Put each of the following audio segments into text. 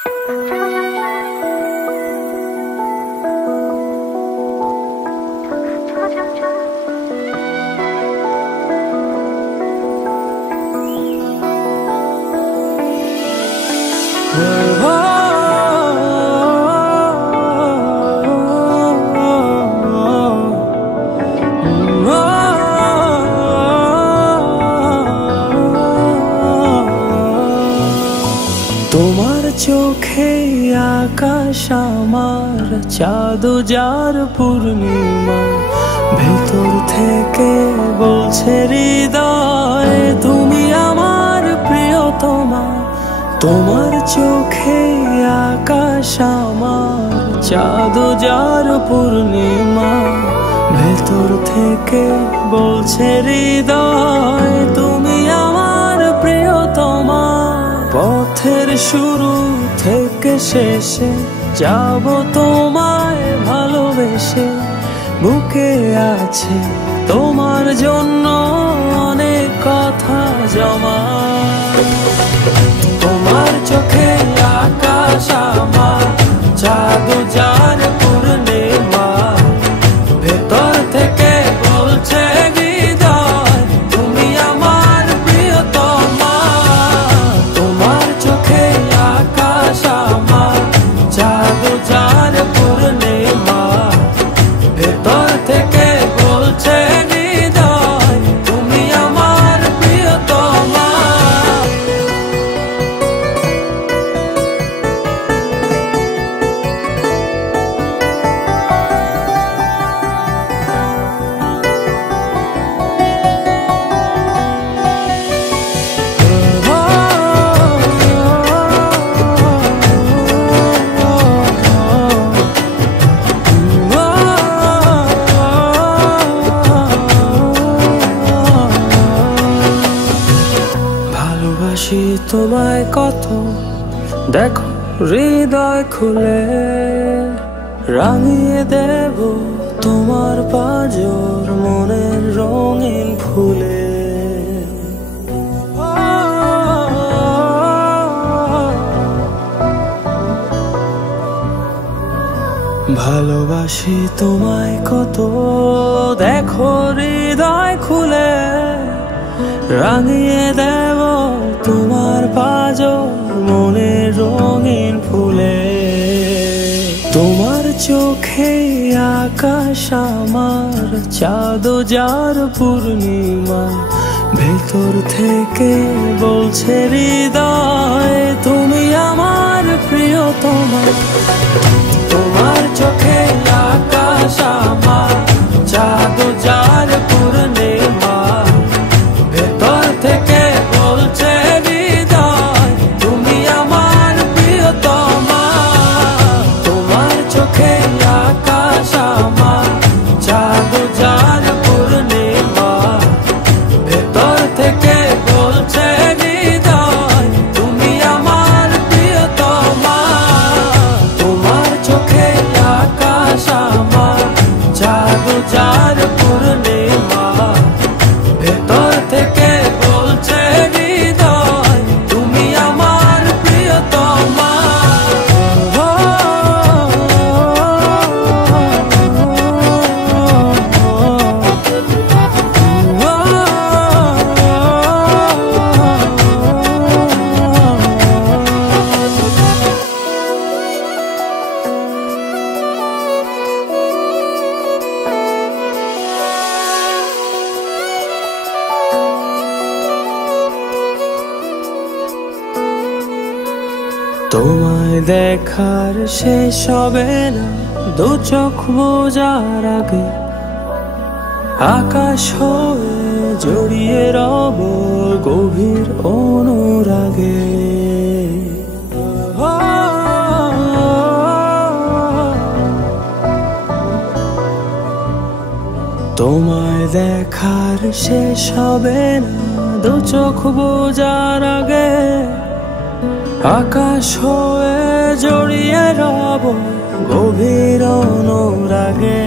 তোমার চোখে আকাশ আমার চাঁদ যার পূর্ণিমা, ভেতর থেকে বলছে হৃদয় তুমি আমার প্রিয়তমা। তোমার চোখে আকাশ আমার চাঁদ যার পূর্ণিমা, ভেতর থেকে বলছে হৃদয় তুমি আমার প্রিয়তমা। পথের শুরু থেকে শেষে যাব তোমায় ভালোবেসে, বুকে আছে তোমার জন্য অনেক কথা জমা। তোমার চোখে আকাশ আমার চাঁদ যার পূর্ণিমা, ভেতর থেকে বলছে হৃদয় তুমি আমার প্রিয়তমা। তোমার চোখে আকাশ আমার চাঁদ যার পূর্ণিমা, ভেতর থেকে বলছে হৃদয় তুমি আমার প্রিয়তমা। ভালোবাসি তোমায় কত, দেখো হৃদয় খুলে রাঙিয়ে দেব তোমার পাঁজর মনের রঙিন ফুলে। ভালোবাসি তোমায় কত, দেখো হৃদয় খুলে রাঙিয়ে দেব তোমার পাঁজর মনের রঙিন ফুলে। তোমার চোখে আকাশ আমার চাঁদ যার পূর্ণিমা, ভেতর থেকে বলছে হৃদয় তুমি আমার প্রিয়তমা। তোমার চোখে আকাশ আমার চাঁদ যার পূর্ণিমা, ভেতর থেকে বলছে হৃদয় তুমি আমার প্রিয়তমা। তোমার চোখে আকাশ আমার চাঁদ যার পূর্ণিমা, ভেতর থেকে বলছে হৃদয় তুমি আমার প্রিয়তমা। তোমার চোখে আকাশ আমার চাঁদ যার পূর্ণিমা, ভেতর থেকে বলছে হৃদয় তুমি আমার প্রিয়তমা। তোমায় দেখার শেষ হবে না দু চোখ বোঝার আগে, আকাশ হয়ে জড়িয়ে রব গভীর অনুরাগে। তোমায় দেখার শেষ হবে না দু চোখ বোঝার আগে, আকাশ হয়ে জড়িয়ে রব গভীর অনুরাগে।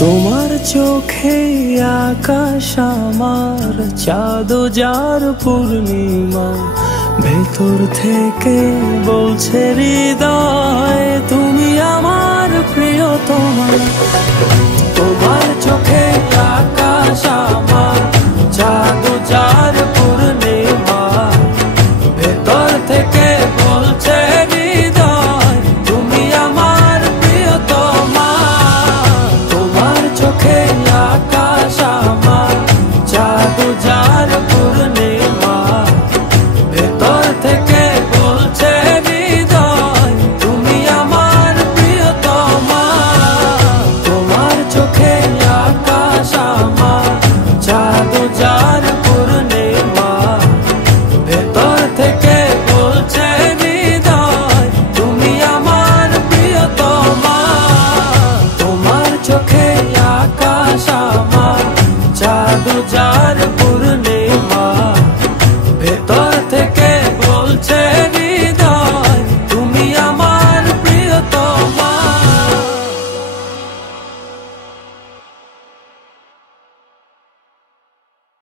তোমার চোখে আকাশ আমার চাঁদ যার পূর্ণিমা, ভেতর থেকে বলছে হৃদয় তুমি আমার প্রিয়তমা। তোমার চোখে আকাশ আমার, চাঁদ যার পূর্ণিমা। ভেতর থেকে বলছে হৃদয় তুমি আমার প্রিয়তমা। তোমার চোখে আকাশ আমার, চাঁদ যার পূর্ণিমা। ভেতর থেকে বলছে হৃদয় তুমি আমার প্রিয়তমা। তোমার চোখে আকাশ আমার, চাঁদ যার পূর্ণিমা। ভেতর থেকে বলছে হৃদয় তুমি আমার প্রিয়তমা। তোমার চোখে আকাশ আমার, চাঁদ যার পূর্ণিমা। ভেতর থেকে বলছে